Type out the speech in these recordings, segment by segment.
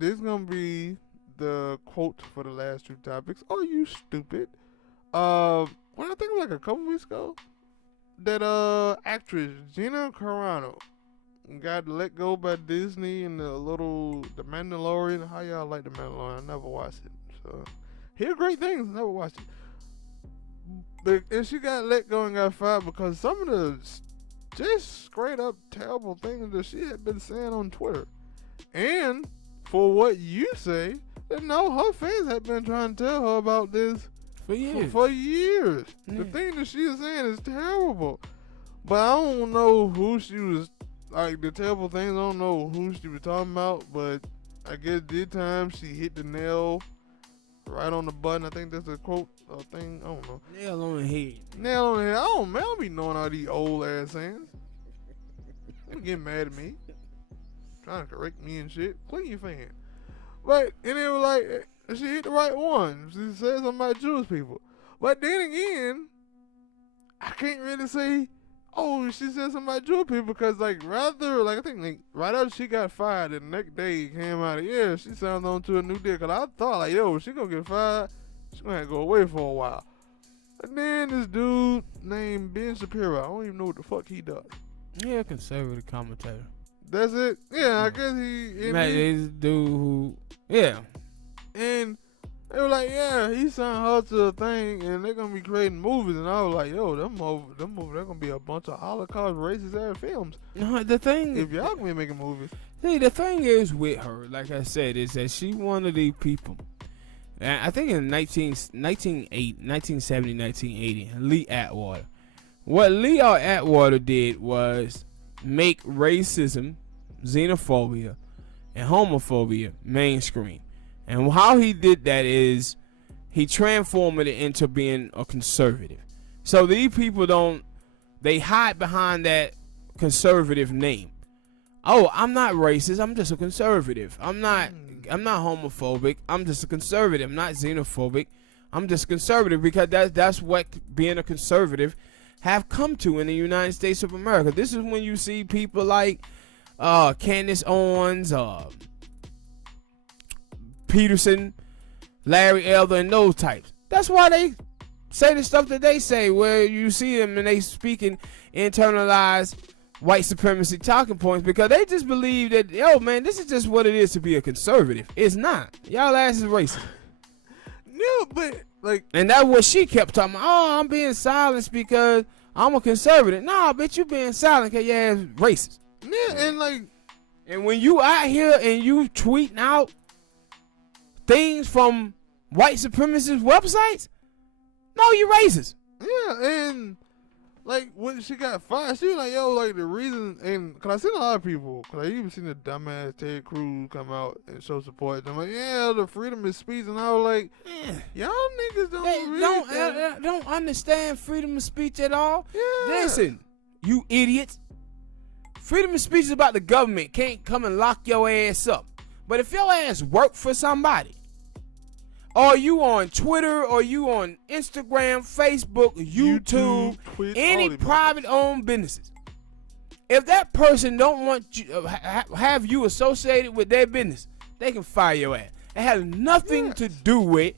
this is gonna be the quote for the last two topics. Oh, you stupid. When I think like a couple weeks ago, that actress Gina Carano got let go by Disney and the Mandalorian. How y'all like the Mandalorian? I never watched it, so hear great things. Never watched it. And she got let go and got fired because some of the just straight up terrible things that she had been saying on Twitter. And for what you say, that no, her fans had been trying to tell her about this for years. For years. Yeah. The thing that she is saying is terrible. But I don't know who she was, like the terrible things, I don't know who she was talking about, but I guess this time she hit the nail right on the button. I think that's a quote or thing. I don't know. Nail on the head. Nail on the head. I don't be knowing all these old ass sayings. They get mad at me. Trying to correct me and shit. Clean your fan. But, and it was like, she hit the right one. She said something about Jewish people. But then again, I can't really say, oh, she said something about Jewish people because, like, rather, like, I think, like, right after she got fired, the next day came out of, yeah, she signed on to a new deal. Because I thought, like, yo, she gonna get fired. She gonna have to go away for a while. And then this dude named Ben Shapiro, I don't even know what the fuck he does. Yeah, conservative commentator. That's it? Yeah, I guess he... Like, this dude who... Yeah. And they were like, yeah, he signed her to a thing, and they're gonna be creating movies. And I was like, yo, them movies, they're gonna be a bunch of Holocaust racist ass films. No, the thing, if y'all gonna be making movies. See, the thing is with her, like I said, is that she one of these people. And I think in 1970, 1980, Lee Atwater. What Lee Atwater did was make racism, xenophobia, and homophobia mainstream. And how he did that is he transformed it into being a conservative. So these people they hide behind that conservative name. Oh, I'm not racist, I'm just a conservative. I'm not homophobic, I'm just a conservative. I'm not xenophobic, I'm just conservative, because that's what being a conservative have come to in the United States of America. This is when you see people like Candace Owens, Peterson, Larry Elder, and those types. That's why they say the stuff that they say, where you see them and they speaking internalized white supremacy talking points, because they just believe that, yo, man, this is just what it is to be a conservative. It's not. Y'all ass is racist. No, but like, and that's what she kept talking about. Oh, I'm being silenced because I'm a conservative. Nah, bitch, you being silent because your ass racist. Yeah, and like, and when you out here and you tweeting out things from white supremacist websites, no, you racist. Yeah, and like when she got fired, she was like, yo, like the reason, and cause I seen a lot of people, cause I even seen the dumbass Ted Cruz come out and show support. I'm like, yeah, the freedom of speech, and I was like, y'all niggas don't understand freedom of speech at all. Yeah. Listen, you idiots. Freedom of speech is about the government can't come and lock your ass up. But if your ass work for somebody, or you on Twitter, or you on Instagram, Facebook, YouTube, Twits, any private owned businesses, if that person don't want you have you associated with their business, they can fire your ass. It has nothing to do with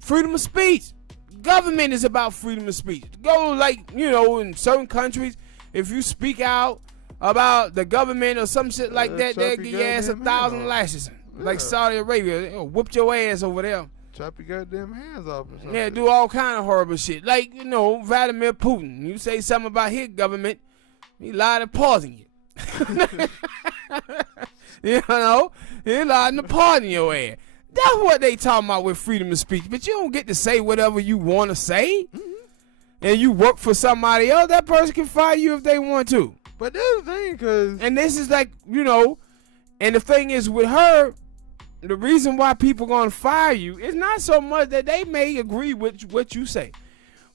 freedom of speech. Government is about freedom of speech. Go, like, you know, in certain countries, if you speak out about the government or some shit like that, they'll give your ass 1,000 lashes. Like Saudi Arabia, whoop your ass over there. Chop your goddamn hands off or something. Yeah, do all kind of horrible shit. Like, you know, Vladimir Putin. You say something about his government, he lied to pardon you. You know, he lied to pardon your ass. That's what they talking about with freedom of speech. But you don't get to say whatever you want to say. Mm-hmm. And you work for somebody else, that person can fire you if they want to. But that's the thing, cause... And this is like, you know, and the thing is with her, the reason why people gonna fire you is not so much that they may agree with what you say,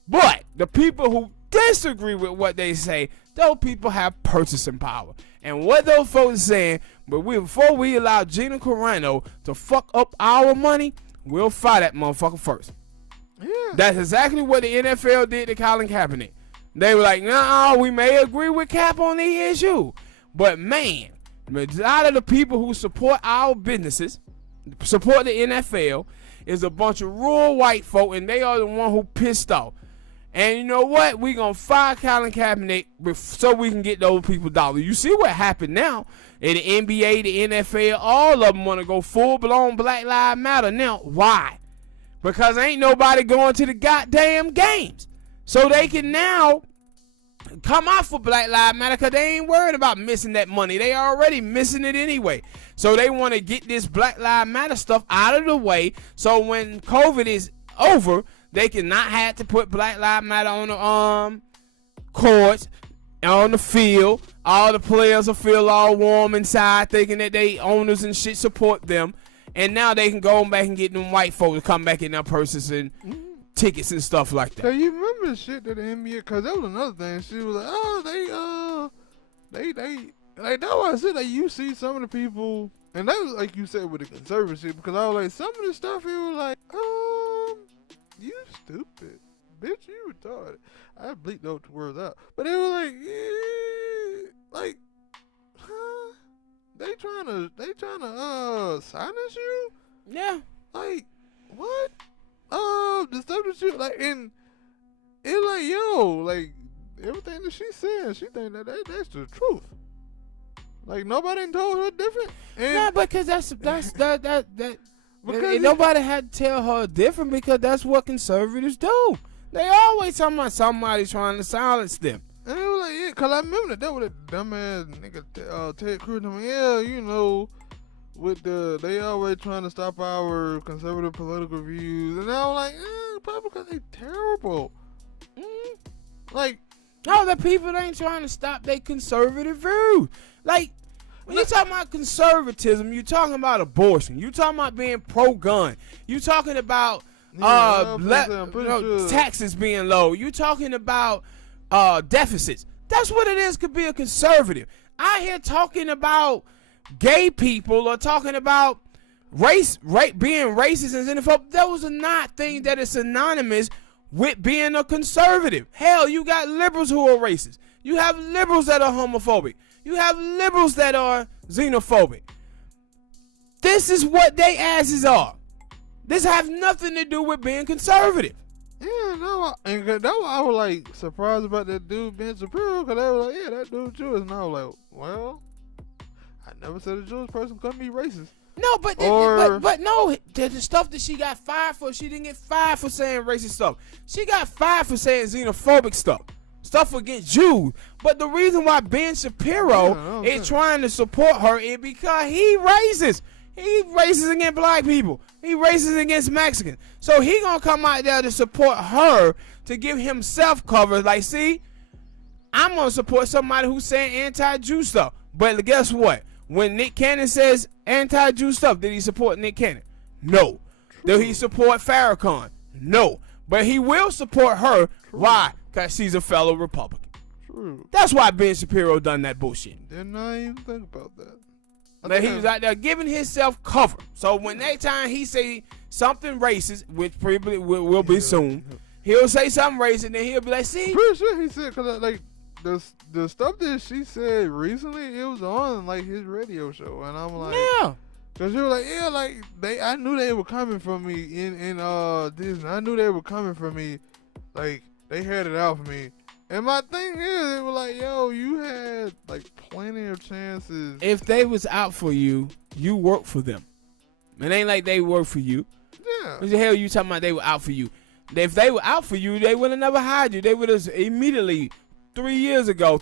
but the people who disagree with what they say, those people have purchasing power. And what those folks saying, but before we allow Gina Carano to fuck up our money, we'll fire that motherfucker first. Yeah. That's exactly what the NFL did to Colin Kaepernick. They were like, nah, we may agree with Cap on the issue, but man, A lot of the people who support our businesses, support the NFL, is a bunch of rural white folk, and they are the one who pissed off. And you know what? We gonna fire Colin Kaepernick so we can get those people dollars. You see what happened now in the NBA, the NFL, all of them want to go full-blown Black Lives Matter now. Why? Because ain't nobody going to the goddamn games. So they can now come out for Black Lives Matter because they ain't worried about missing that money. They already missing it anyway. So they want to get this Black Lives Matter stuff out of the way so when COVID is over, they can not have to put Black Lives Matter on the courts, on the field. All the players will feel all warm inside thinking that they owners and shit support them. And now they can go back and get them white folks to come back in their purses and tickets and stuff like that. So you remember the shit that the NBA, because that was another thing. She was like, oh, they like, that's why I said, like, you see some of the people, and that was like you said with the conservative shit, because I was like, some of the stuff, it was like, you stupid. Bitch, you retarded. I bleeped those words out. But it was like, like, huh? They trying to silence you? Yeah. Like, what? The stuff that you, like, and it like, yo, like, everything that she's saying, she think that's the truth. Like, nobody told her different. And Yeah, because that's because nobody had to tell her different because that's what conservatives do. They always talking about somebody trying to silence them. And it was like, yeah, because I remember that was a dumbass nigga, Ted Cruz. I mean, yeah, you know, with they always trying to stop our conservative political views. And I was like, probably because they terrible. Like, No, the people ain't trying to stop their conservative view. Like, when you talking about conservatism, you talking about abortion. You talking about being pro-gun. You talking about taxes being low. You talking about deficits. That's what it is. Could be a conservative. I hear talking about gay people or talking about being racist and xenophobic. Those are not things that is synonymous with being a conservative. Hell, you got liberals who are racist. You have liberals that are homophobic. You have liberals that are xenophobic. This is what they asses are. This has nothing to do with being conservative. Yeah, no, and that's why I was like surprised about that dude being Shapiro, because I was like, yeah, that dude Jewish, and I was like, well, I never said a Jewish person couldn't be racist. No, but no, the stuff that she got fired for, she didn't get fired for saying racist stuff. She got fired for saying xenophobic stuff against Jews. But the reason why Ben Shapiro is trying to support her is because he racist. He racist against black people. He racist against Mexicans. So he gonna come out there to support her to give himself cover. Like, see, I'm gonna support somebody who's saying anti-Jew stuff. But guess what? When Nick Cannon says anti-Jew stuff, did he support Nick Cannon? No. Did he support Farrakhan? No. But he will support her. True. Why? Because she's a fellow Republican. True. That's why Ben Shapiro done that bullshit. Didn't I even think about that? But he was out there giving himself cover. So when next time he say something racist, which probably will be soon, he'll say something racist, and then he'll be like, see? Pretty sure he said, because like the stuff that she said recently, it was on like his radio show, and I'm like, yeah. Because she was like, yeah, like, I knew they were coming for me in Disney. I knew they were coming for me. Like, they had it out for me. And my thing is, it was like, yo, you had, like, plenty of chances. If they was out for you, you work for them. It ain't like they work for you. Yeah. What the hell you talking about they were out for you? If they were out for you, they would have never hired you. They would have immediately, 4 years ago,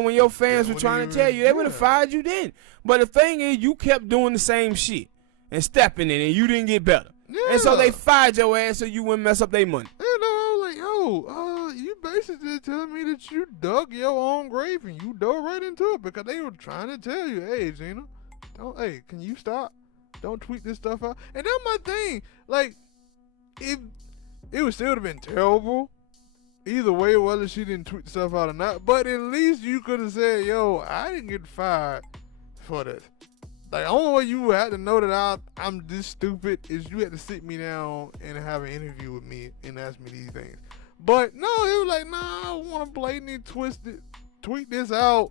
when your fans were trying to tell you, they would have fired you then. But the thing is, you kept doing the same shit and stepping in it, and you didn't get better. Yeah. And so they fired your ass so you wouldn't mess up their money. Yeah, no, I was like, yo, you basically telling me that you dug your own grave and you dove right into it because they were trying to tell you, hey, Gina, can you stop? Don't tweet this stuff out. And that's my thing. Like, it would still have been terrible either way, whether she didn't tweet the stuff out or not. But at least you could have said, yo, I didn't get fired for this. Like, the only way you had to know that I'm this stupid is you had to sit me down and have an interview with me and ask me these things. But no, it was like, nah, I want to blatantly tweet this out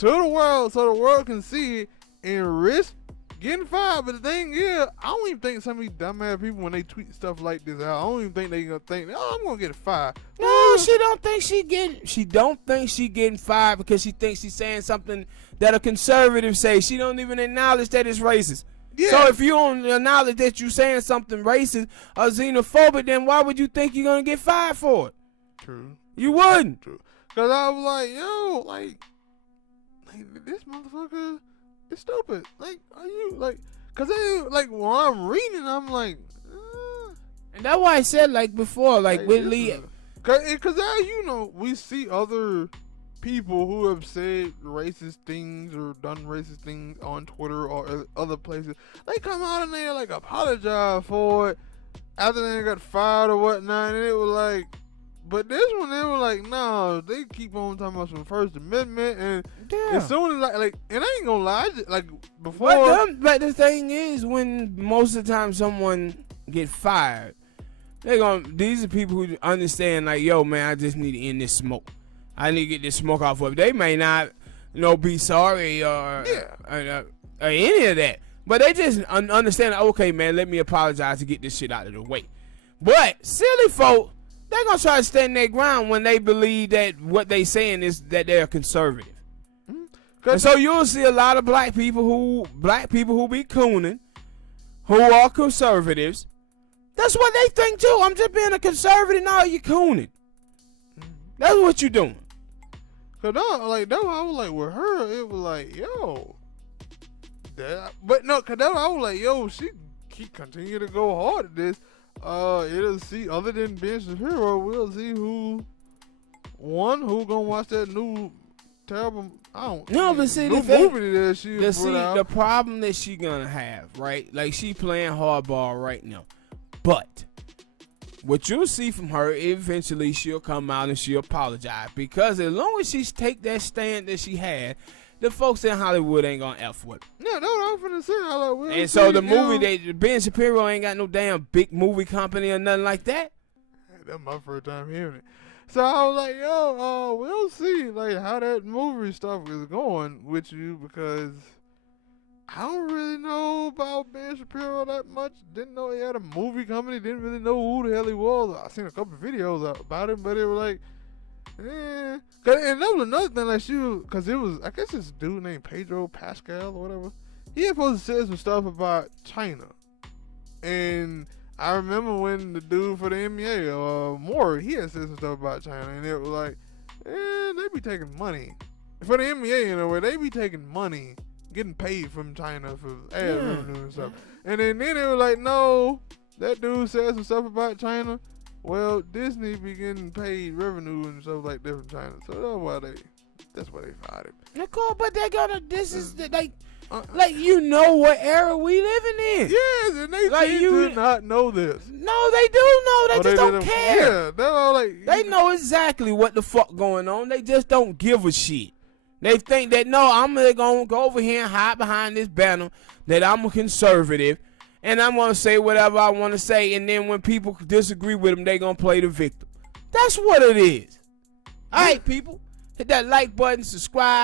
to the world so the world can see it and risk getting fired. But the thing is, I don't even think some of these dumbass people, when they tweet stuff like this out, I don't even think they gonna think, oh, I'm gonna get fired. No, she don't think she getting fired because she thinks she's saying something that a conservative say. She don't even acknowledge that it's racist. Yeah. So if you don't acknowledge that you're saying something racist or xenophobic, then why would you think you're gonna get fired for it? True. You wouldn't. True. Cause I was like, yo, like this motherfucker is stupid. Like, are you like? Cause they like when I'm reading, I'm like, and that's why I said like before, like with Lee. Cause as you know, we see other people who have said racist things or done racist things on Twitter or other places. They come out and they like apologize for it after they got fired or whatnot, and it was like. But this one, they were like, no, they keep on talking about some First Amendment, and as soon as like, and I ain't gonna lie, like before. But the thing is, when most of the time someone get fired, these are people who understand, like, yo, man, I just need to end this smoke. I need to get this smoke off of it. They may not, be sorry or any of that, but they just understand, okay, man, let me apologize to get this shit out of the way. But silly folk, they're going to try to stand their ground when they believe that what they saying is that they're conservative. And so you'll see a lot of black people who be cooning, who are conservatives. That's what they think too. I'm just being a conservative. No, you cooning. That's what you doing. Cause no, like that, I was like with her. It was like, yo, but no, cause that I was like, yo, she keep continue to go hard at this. It'll see other than Ben Shapiro, we'll see who gonna watch that new terrible. I don't know. But see, new movie that she put out. The problem that she gonna have, right? Like she playing hardball right now, but what you'll see from her, eventually she'll come out and she'll apologize, because as long as she take that stand that she had, the folks in Hollywood ain't gonna F with it. No, I'm finna say. Like, and so the movie that Ben Shapiro ain't got no damn big movie company or nothing like that. That's my first time hearing it. So I was like, yo, we'll see like how that movie stuff is going with you, because I don't really know about Ben Shapiro that much. Didn't know he had a movie company. Didn't really know who the hell he was. I seen a couple of videos about him, but it was like, and that was another thing, like cause it was, I guess this dude named Pedro Pascal or whatever. He had supposed to say some stuff about China, and I remember when the dude for the NBA, Moore, he had said some stuff about China, and it was like, they be taking money for the NBA in a way. They be taking money, getting paid from China for ad revenue and stuff. And then they were like, no, that dude said some stuff about China. Well, Disney be getting paid revenue and stuff like that from China, so that's why they fired him. Cool, but they gonna. This is like what era we living in. Yes, and they seem to not know this. No, they do know. They just don't care. Yeah, they're all like, they know exactly what the fuck going on. They just don't give a shit. They think that, no, I'm gonna go over here and hide behind this banner that I'm a conservative, and I'm gonna say whatever I want to say, and then when people disagree with them, they gonna play the victim. That's what it is. All right, people, hit that like button, subscribe.